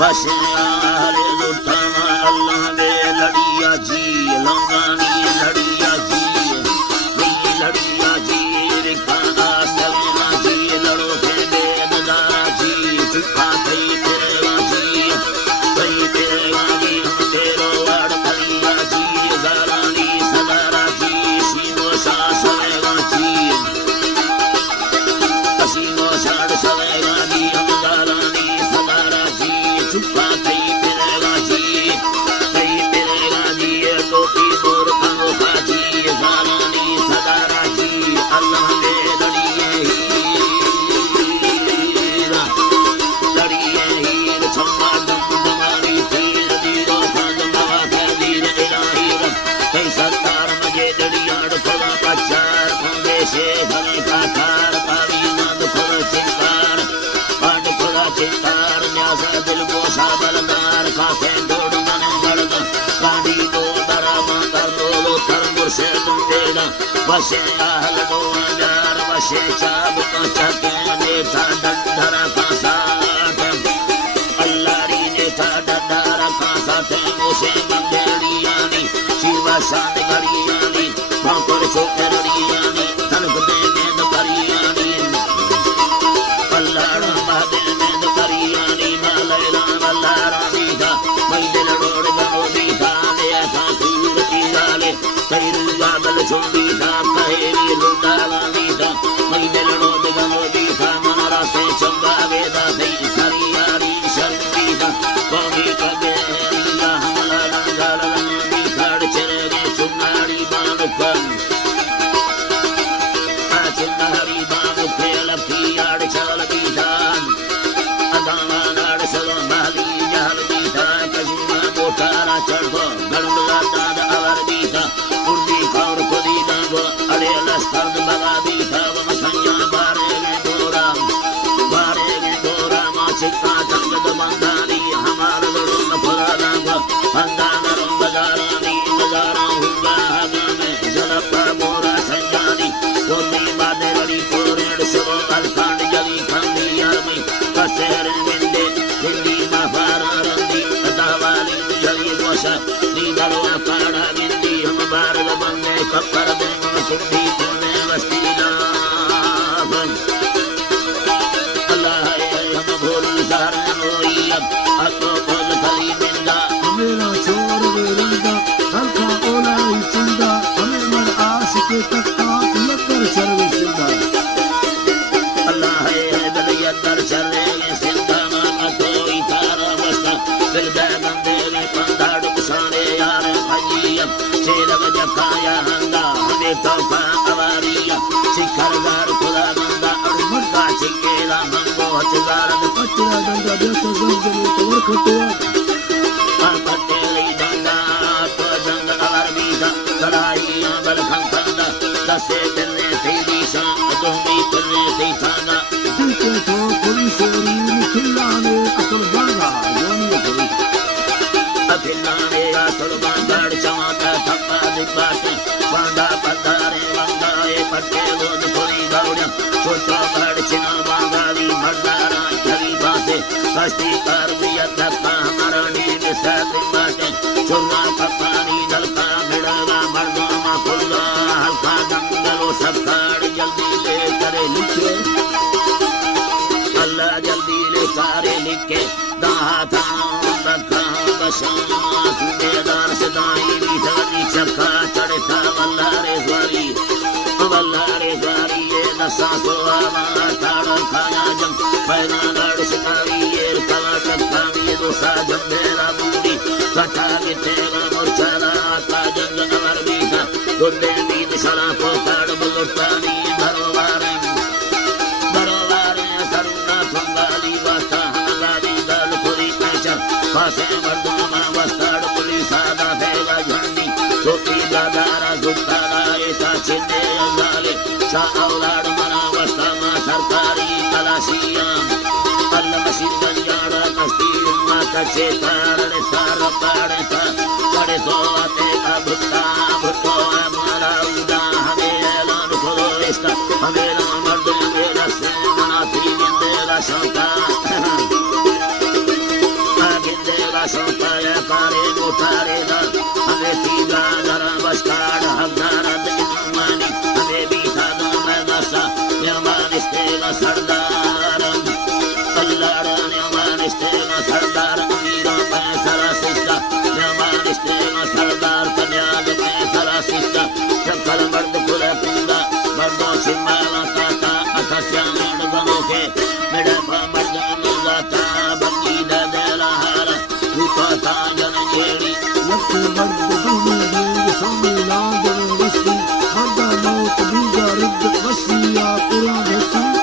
वशे आले लुटाना अल्लाह ने लड़िया जी लौंगानी लड़िया जी लड़िया जी रिखा सलमा जी लड़ो फेंदे नजारा जी चुपा थई तेरा जी हम तेरो वाड़ कलिया जी जारानी सदारा जी सीनो सा सवेगा जी सीनो साड़ सवेगा जी हम जारानी सदारा जी चुपा थई तेरा जी टोपी मोर खाओ बाजी जारानी सदारा जी अल्लाह ने लड़िए छम्मा दम दमारी तीर दीरो खादमा दीर इलाही कई सरकार मजे दड़ियाड़ खुदा पचार फंदेशे भले काठार पावी नंद खुदा चिंकार पाट खुदा चिंकार न्यासा दिल बोसा बलदार खासे दौड़ मन गड़द कांडी दो से दुंदेगा वशे आहल दो हजार वशे चाब का चके नेता डंडरा का साथ अल्लारी नेता डंडरा का साथ मुझे मंगेरियानी शिवा शांत करियानी पापर छोकरियानी तनक दे में करियानी अल्लाह महादे में करियानी मालैला अल्लाह रामीदा मैदल रोड गनो दीदा ले ऐसा सूरती वाले कईरुगा बल छोड़ीदा कहेरी लुटाला नीदा मैदल रोड गनो दीदा मनरा से चंगा वेदा से सरियारी शर्मीदा कोमी कबेरिया हमला लंगाल लंगी खाड़ चलेगे चुनारी बांध पर चुनारी बांध फेल फियाड़ चल दीदा अदामा नाड़ सलो माली जहल दीदा कजुमा मोटारा चढ़ दो गड़बड़ा दाद अवर दीदा उर्दी खौर खुदी दागो अरे लस्कर बगा दीदा वम संया बारे में दोरा माचिका तंगद बंदानी हमारा लड़ुन फुरा दागो बंदाना रुंग गारानी नजारा हुआ हगा में जलपा मोरा संजानी कोनी बादे रड़ी कोरेड सो अलकांड जली खंडी यारमी कसेर विंदे हिंदी माफारा रंदी दावाली जली बोसा नीदरो अकाड़ा विंदी हम बारद बंदे कपर देंग सुंदी कोने वस्तीला अल्लाह हम भोली सारन होइया अतो बोल खली बिंदा मेरा छोर वेरंदा हल्का ओला ही चुंदा हमें मर आशिक तक्का लकर शर्व सिंदा अल्लाह है बलिया दर चले सिंधा मां तो इतारा बसा दिल दे बंदे ने पंदाड़ कुसाने यार भजिया चेलग जखाया हंगा हमें तोफा अवारिया शिखरदार खुदा बंदा और मुर्गा चिकेला मंगो हजगार पत्रा दंगा देता जंगल तोर खटुआ पतेली दंगा तो जंग अवर बीदा लड़ाइयां बल खंखंदा दसे करने तेरी सा अदोमी करने से थाना दिखे तो पुलिस रीन खिलाने असल बांगा जोनी पुलिस अखिलाने असल बांगाड़ चवाता थप्पा दिबाते बांगा पतारे वंगाए पट्टे लोद पुरी गौड़िया छोटा बड़ चिना बांगाली मर्दारा झरी बासे कश्ती कर दिया थप्पा हमारा नींद साथ बाटे चुना पपानी दलका मिड़ागा मर्दामा फुल्ला हल्का दंगलो सब काड़ जल्दी ले करे लिखे अल्लाह जल्दी ले सारे लिखे दाता बखा बशामा सूबेदार सदाई भी सदी चक्का चढ़ता वल्लारे स्वारी ये नशा सोआवा ताड़ खाया जम पैना लड़ शिकारी ये कला टक्का ये दोसा जंबेरा बूढ़ी कथा के तेरा मोर्चाला आता जंग अमर बीता गुंडे नींद शला पोकाड़ बुलुटानी भरोवारे सरुना थंगाली वास्ता हंगाली दल खुदी पैचा फासे मर्दमा वस्ताड़ पुलिस आदा फेगा झंडी चोटी दादारा जुटाला ऐसा छिंदे अंगाले सा औलाद मना वस्ता मा सरकारी तलाशिया अल्लाह मशीन गंजाड़ा कस्ती उम्मा कचे कारणे सार पाड़े था पड़े तो आते का भुट्टा भुट्टो हमारा उदा हमें ऐलान खोलो इसका हमें ना मर्द मेरा से मना थी बिंदेगा शौका तारेदार हमें तीजा दरा बस्कार हकदार इमानी हमें बीता मैं दसा यमान इस्तेगा सरदार अल्लाह यमान इस्तेगा सरदार अमीरा पैसरा सिस्सा यमान इस्तेगा सरदार कन्याद पैसरा सिस्सा सकल मर्द खुले पूरा मर्दों शिमाला ताता अथस्यान गनों के मेरे मर्द अनुगाता बंगीदा देला हारा उपाता जन जेड़ी लख मर्द दोने वीर सोने लादर वसी मर्दा मौत बीजा रिद वसिया कुरान हसी